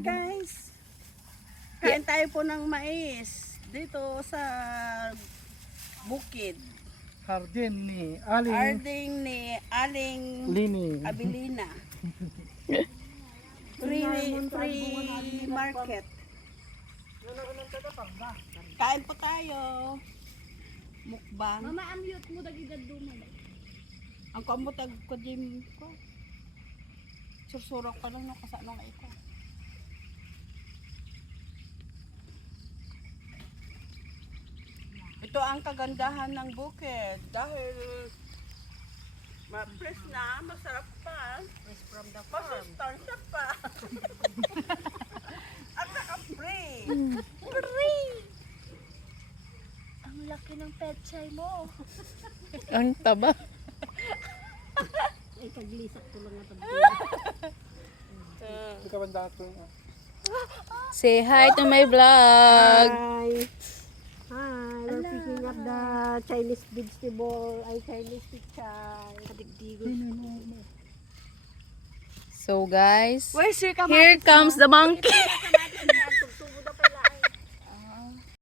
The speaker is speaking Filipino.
Hi guys! Kain tayo po ng mais dito sa bukid. Hardin ni Aling Arding ni Aling Lini. Abilina. Free market. Kain po tayo. Mukbang. Mama, unmute mo dagigad duman. Ang kamutag ko din ko. Sursurok pa lang no kasano nga ito. Ito ang kagandahan ng bukid dahil ma-fresh na, masarap pa. Fresh from the farm. Masustansya pa. At saka free. Free! Ang laki ng pechay mo. Ang taba. Ay, kaglisak ko lang ito. Hindi ka ba dato? Say hi to my vlog. Hi, we're picking up the Chinese vegetable, Chinese pichay. So guys, Where's your here comes the monkey.